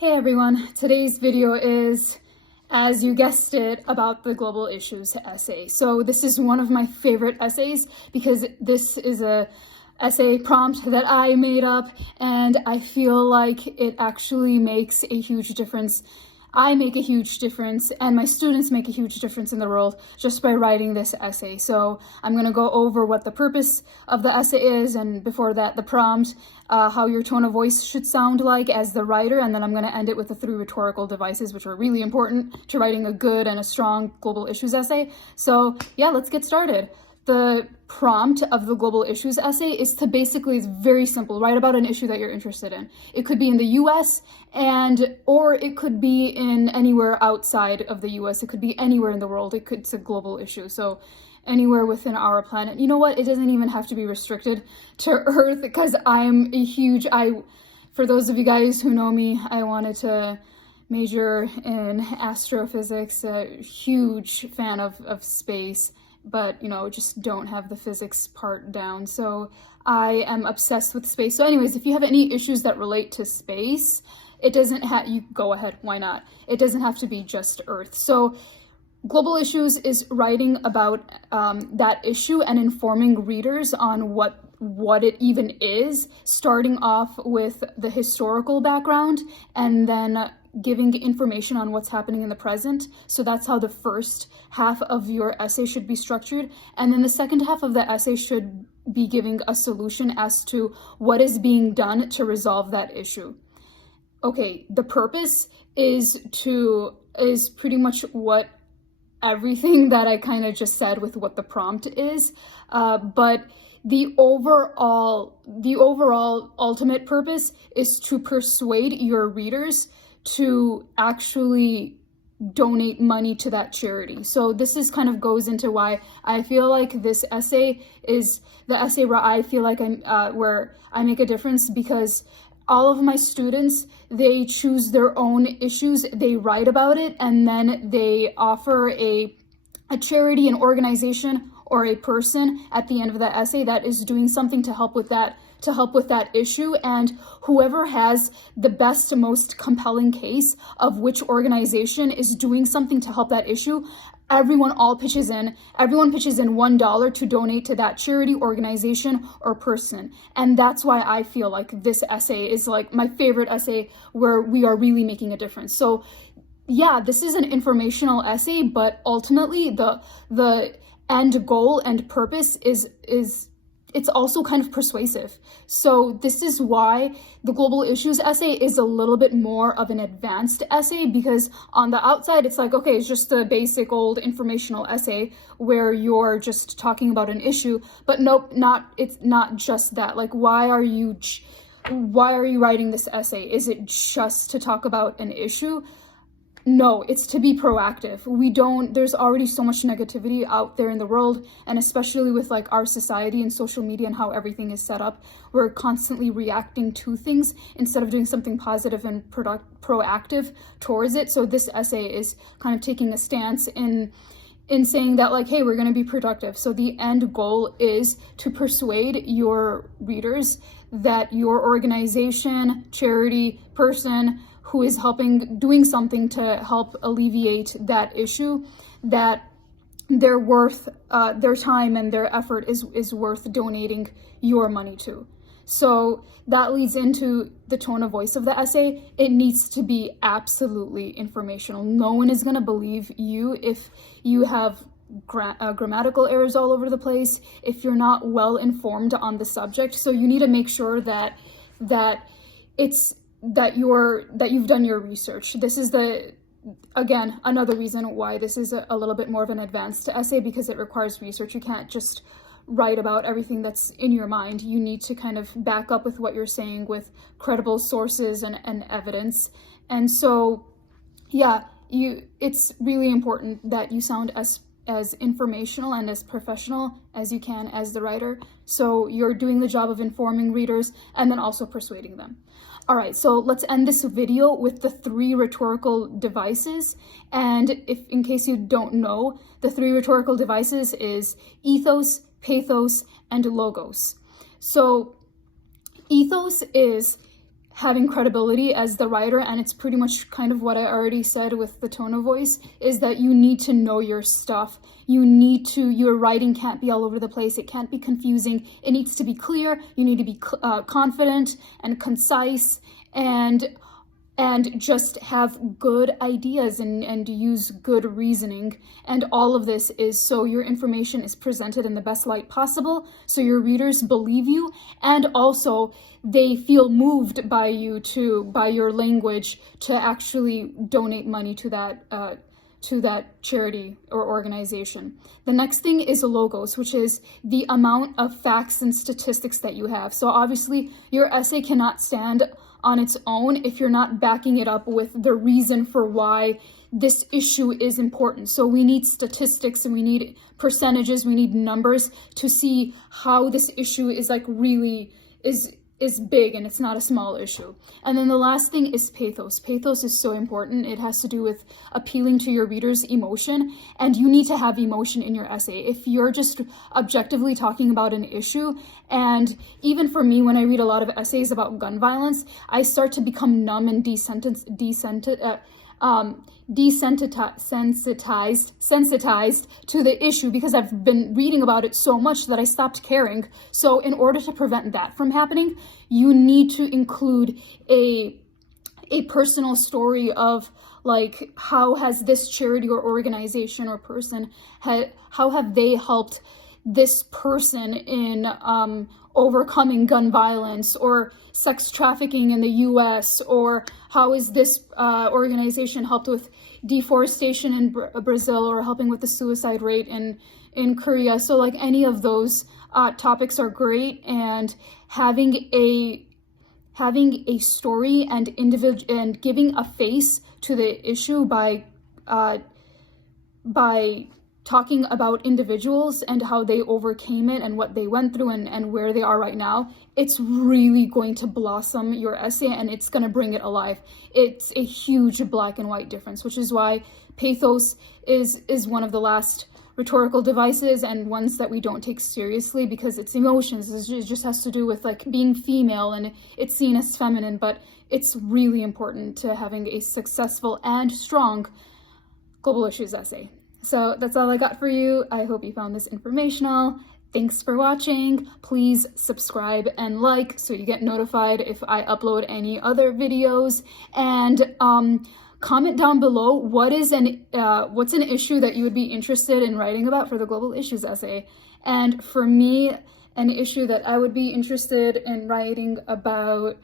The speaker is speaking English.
Hey everyone, today's video is, as you guessed it, about the global issues essay. So this is one of my favorite essays because this is a essay prompt that I made up and I feel like it actually makes a huge difference. I make a huge difference and my students make a huge difference in the world just by writing this essay. So I'm going to go over what the purpose of the essay is, and before that the prompt, how your tone of voice should sound like as the writer, and then I'm going to end it with the 3 rhetorical devices, which are really important to writing a good and a strong global issues essay. So yeah, let's get started. The prompt of the global issues essay is to basically, it's very simple, write about an issue that you're interested in. It could be in the US or it could be in anywhere outside of the US. It could be anywhere in the world. It's a global issue. So anywhere within our planet. You know what? It doesn't even have to be restricted to Earth because I'm a huge, for those of you guys who know me, I wanted to major in astrophysics, a huge fan of space, but just don't have the physics part down. So I am obsessed with space. So anyways, if you have any issues that relate to space, it doesn't have, you go ahead, why not? It doesn't have to be just Earth. So global issues is writing about that issue and informing readers on what it even is, starting off with the historical background and then giving information on what's happening in the present. So that's how the first half of your essay should be structured. And then the second half of the essay should be giving a solution as to what is being done to resolve that issue. Okay, the purpose is pretty much what everything that I kind of just said with what the prompt is, but the overall ultimate purpose is to persuade your readers to actually donate money to that charity. So this is kind of goes into why I feel like this essay is the essay where I feel like where I make a difference, because all of my students, they choose their own issues, they write about it, and then they offer a charity, an organization, or a person at the end of the essay that is doing something to help with that issue. And whoever has the best, most compelling case of which organization is doing something to help that issue, everyone pitches in $1 to donate to that charity, organization, or person. And that's why I feel like this essay is like my favorite essay where we are really making a difference. So yeah, this is an informational essay, but ultimately the end goal and purpose is it's also kind of persuasive. So this is why the global issues essay is a little bit more of an advanced essay, because on the outside it's like, okay, it's just a basic old informational essay where you're just talking about an issue, but nope, it's not just that. Like, why are you writing this essay? Is it just to talk about an issue? No, it's to be proactive. There's already so much negativity out there in the world, and especially with like our society and social media and how everything is set up, we're constantly reacting to things instead of doing something positive and proactive towards it. So this essay is kind of taking a stance in saying that, like, hey, we're going to be productive. So the end goal is to persuade your readers that your organization, charity, person who is doing something to help alleviate that issue, that they're worth, their time and their effort is worth donating your money to. So that leads into the tone of voice of the essay. It needs to be absolutely informational. No one is going to believe you if you have grammatical errors all over the place, if you're not well informed on the subject. So you need to make sure that you've done your research. This is again, another reason why this is a little bit more of an advanced essay, because it requires research. You can't just write about everything that's in your mind. You need to kind of back up with what you're saying with credible sources and evidence. And so, yeah, it's really important that you sound as informational and as professional as you can as the writer. So you're doing the job of informing readers and then also persuading them. All right, so let's end this video with the 3 rhetorical devices. And in case you don't know, the 3 rhetorical devices is ethos, pathos, and logos. So ethos is having credibility as the writer, and it's pretty much kind of what I already said with the tone of voice, is that you need to know your stuff. Your writing can't be all over the place. It can't be confusing. It needs to be clear. You need to be confident and concise, and just have good ideas and use good reasoning. And all of this is so your information is presented in the best light possible, so your readers believe you, and also they feel moved by your language, to actually donate money to that charity or organization. The next thing is logos, which is the amount of facts and statistics that you have. So obviously your essay cannot stand on its own if you're not backing it up with the reason for why this issue is important. So we need statistics, and we need percentages, we need numbers to see how this issue is really is big, and it's not a small issue. And then the last thing is pathos. Pathos is so important. It has to do with appealing to your readers' emotion, and you need to have emotion in your essay. If you're just objectively talking about an issue, and even for me, when I read a lot of essays about gun violence, I start to become numb and sensitized to the issue, because I've been reading about it so much that I stopped caring. So in order to prevent that from happening, you need to include a personal story of how has this charity or organization or person how have they helped this person in overcoming gun violence or sex trafficking in the US, or how is this organization helped with deforestation in Brazil, or helping with the suicide rate in Korea. So any of those topics are great, and having a story and and giving a face to the issue by talking about individuals and how they overcame it and what they went through and where they are right now, it's really going to blossom your essay, and it's going to bring it alive. It's a huge black and white difference, which is why pathos is one of the last rhetorical devices, and ones that we don't take seriously, because it's emotions. It just has to do with being female, and it's seen as feminine, but it's really important to having a successful and strong global issues essay. So that's all I got for you. I hope you found this informational. Thanks for watching. Please subscribe and like so you get notified if I upload any other videos. And comment down below what's an issue that you would be interested in writing about for the global issues essay. And for me, an issue that I would be interested in writing about